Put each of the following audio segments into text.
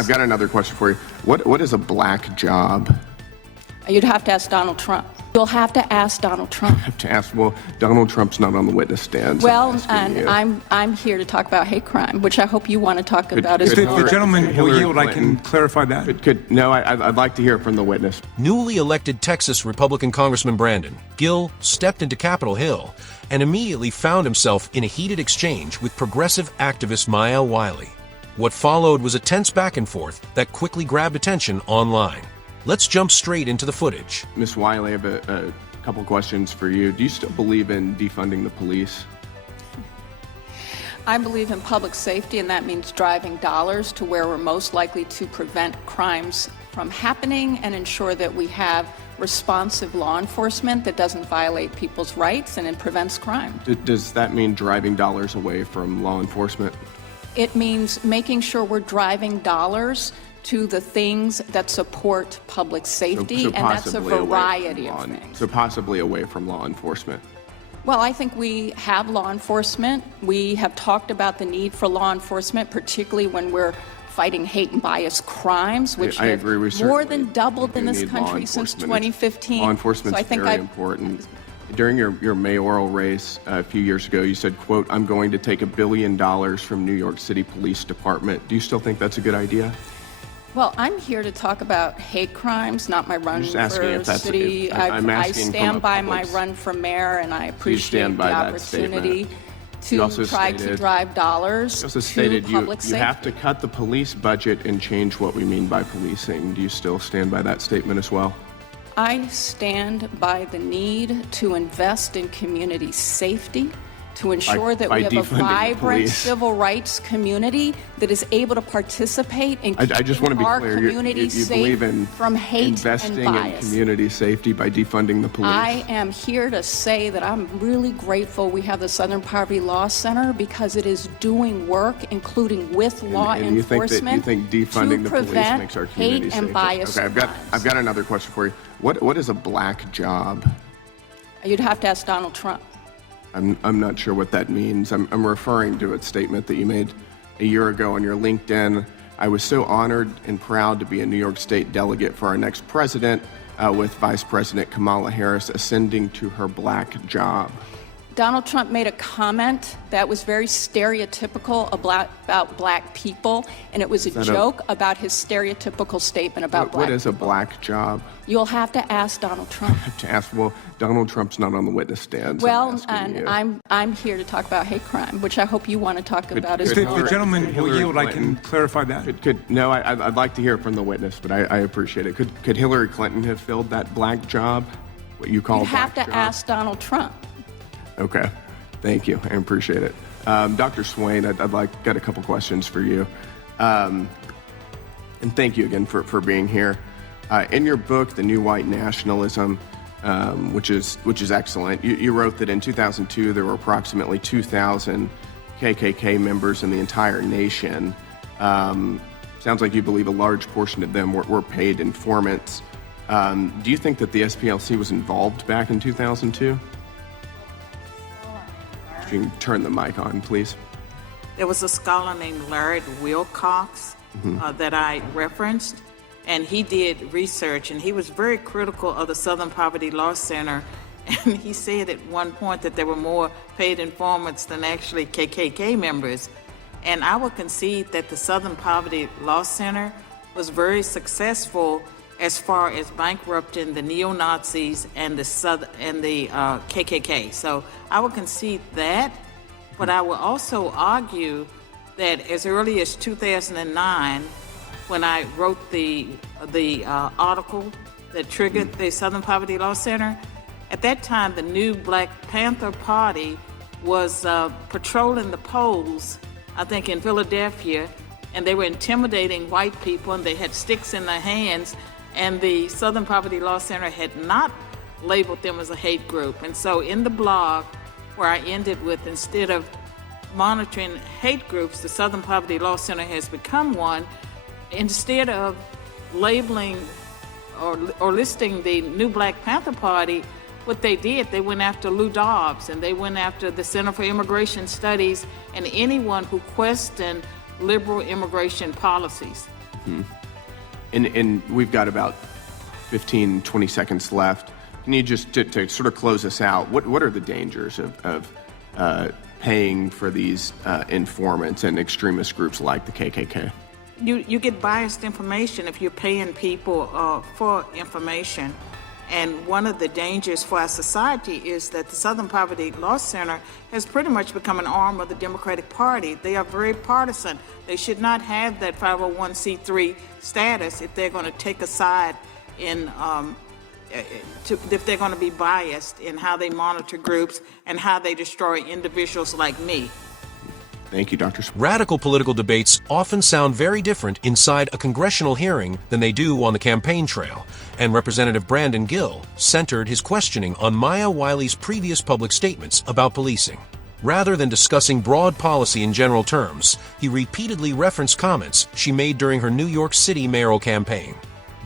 I've got another question for you. What is a black job? You'd have to ask Donald Trump. You'll have to ask Donald Trump. I have to ask. Well, Donald Trump's not on the witness stand. So well, and I'm here to talk about hate crime, which I hope you want to talk about as well. If the gentleman will yield, I can clarify that. I'd like to hear it from the witness. Newly elected Texas Republican Congressman Brandon Gill stepped into Capitol Hill and immediately found himself in a heated exchange with progressive activist Mael Wiley. What followed was a tense back and forth that quickly grabbed attention online. Let's jump straight into the footage. Ms. Wiley, I have a couple questions for you. Do you still believe in defunding the police? I believe in public safety, and that means driving dollars to where we're most likely to prevent crimes from happening and ensure that we have responsive law enforcement that doesn't violate people's rights and it prevents crime. Does that mean driving dollars away from law enforcement? It means making sure we're driving dollars to the things that support public safety, and that's a variety of things. So possibly away from law enforcement. Well, I think we have law enforcement. We have talked about the need for law enforcement, particularly when we're fighting hate and bias crimes, which have more than doubled in this country since 2015. Law enforcement is very important. During your mayoral race a few years ago, you said, quote, "I'm going to take $1 billion from New York City Police Department." Do you still think that's a good idea? Well, I'm here to talk about hate crimes, not my run for city. I stand by my run for mayor, and I appreciate the opportunity to try to drive dollars to public safety. You have to cut the police budget and change what we mean by policing. Do you still stand by that statement as well? I stand by the need to invest in community safety, to ensure that we have a vibrant civil rights community that is able to participate in keeping our community safe from hate and bias. Investing in community safety by defunding the police. I am here to say that I'm really grateful we have the Southern Poverty Law Center because it is doing work, including with law enforcement, you think defunding to the police prevent makes our community hate and safer? bias. Okay, I've got another question for you. What is a black job? You'd have to ask Donald Trump. I'm not sure what that means. I'm referring to a statement that you made a year ago on your LinkedIn. I was so honored and proud to be a New York State delegate for our next president, with Vice President Kamala Harris ascending to her black job. Donald Trump made a comment that was very stereotypical about black people, and it was a joke about his stereotypical statement about black people. What is a black job? You'll have to ask Donald Trump. I have to ask. Well, Donald Trump's not on the witness stand. So well, and I'm here to talk about hate crime, which I hope you want to talk about as well. If the gentleman will yield, I can clarify that. I'd like to hear it from the witness, but I appreciate it. Could Hillary Clinton have filled that black job? What you call a black job? You have to ask Donald Trump. Okay, thank you. I appreciate it. Dr. Swain, got a couple questions for you. And thank you again for being here. In your book, The New White Nationalism, which is excellent, you wrote that in 2002 there were approximately 2,000 KKK members in the entire nation. Sounds like you believe a large portion of them were paid informants. Do you think that the SPLC was involved back in 2002? You can turn the mic on, please. There was a scholar named Larry Wilcox that I referenced, and he did research, and he was very critical of the Southern Poverty Law Center, and he said at one point that there were more paid informants than actually KKK members. And I would concede that the Southern Poverty Law Center was very successful as far as bankrupting the neo-Nazis and the KKK. So I would concede that, but I will also argue that as early as 2009, when I wrote the article that triggered the Southern Poverty Law Center, at that time the new Black Panther Party was patrolling the polls, I think in Philadelphia, and they were intimidating white people, and they had sticks in their hands, and the Southern Poverty Law Center had not labeled them as a hate group. And so in the blog, where I ended with, instead of monitoring hate groups, the Southern Poverty Law Center has become one. Instead of labeling or listing the new Black Panther Party, what they did, they went after Lou Dobbs, and they went after the Center for Immigration Studies and anyone who questioned liberal immigration policies. And we've got about 15, 20 seconds left. Can you just, to sort of close us out, what are the dangers of paying for these informants and extremist groups like the KKK? You get biased information if you're paying people for information. And one of the dangers for our society is that the Southern Poverty Law Center has pretty much become an arm of the Democratic Party. They are very partisan. They should not have that 501c3 status if they're going to take a side in, if they're going to be biased in how they monitor groups and how they destroy individuals like me. Thank you, Dr. Radical political debates often sound very different inside a congressional hearing than they do on the campaign trail, and Representative Brandon Gill centered his questioning on Maya Wiley's previous public statements about policing. Rather than discussing broad policy in general terms, he repeatedly referenced comments she made during her New York City mayoral campaign.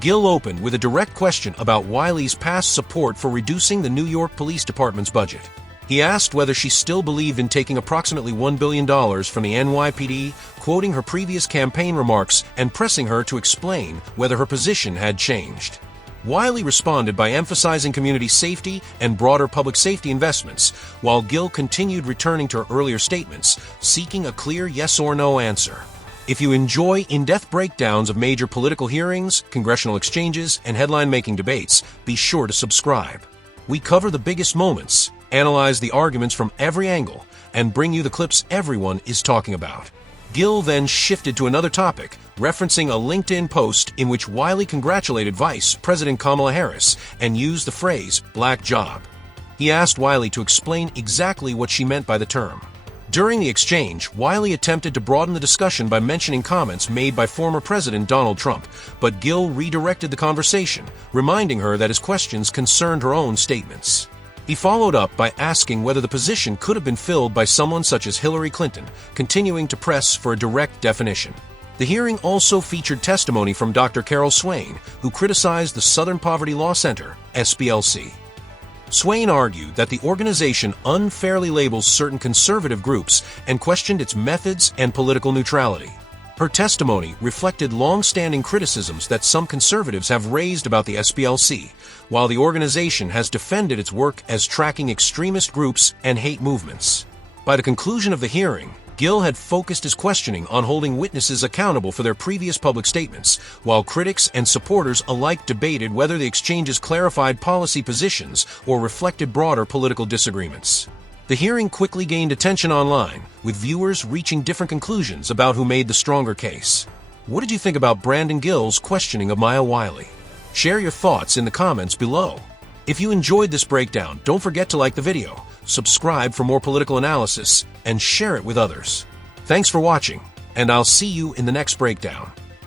Gill opened with a direct question about Wiley's past support for reducing the New York Police Department's budget. He asked whether she still believed in taking approximately $1 billion from the NYPD, quoting her previous campaign remarks and pressing her to explain whether her position had changed. Wiley responded by emphasizing community safety and broader public safety investments, while Gill continued returning to her earlier statements, seeking a clear yes or no answer. If you enjoy in-depth breakdowns of major political hearings, congressional exchanges, and headline-making debates, be sure to subscribe. We cover the biggest moments, analyze the arguments from every angle, and bring you the clips everyone is talking about. Gill then shifted to another topic, referencing a LinkedIn post in which Wiley congratulated Vice President Kamala Harris and used the phrase, "black job." He asked Wiley to explain exactly what she meant by the term. During the exchange, Wiley attempted to broaden the discussion by mentioning comments made by former President Donald Trump, but Gill redirected the conversation, reminding her that his questions concerned her own statements. He followed up by asking whether the position could have been filled by someone such as Hillary Clinton, continuing to press for a direct definition. The hearing also featured testimony from Dr. Carol Swain, who criticized the Southern Poverty Law Center, SPLC. Swain argued that the organization unfairly labels certain conservative groups and questioned its methods and political neutrality. Her testimony reflected long-standing criticisms that some conservatives have raised about the SPLC, while the organization has defended its work as tracking extremist groups and hate movements. By the conclusion of the hearing, Gill had focused his questioning on holding witnesses accountable for their previous public statements, while critics and supporters alike debated whether the exchanges clarified policy positions or reflected broader political disagreements. The hearing quickly gained attention online, with viewers reaching different conclusions about who made the stronger case. What did you think about Brandon Gill's questioning of Maya Wiley? Share your thoughts in the comments below. If you enjoyed this breakdown, don't forget to like the video, subscribe for more political analysis, and share it with others. Thanks for watching, and I'll see you in the next breakdown.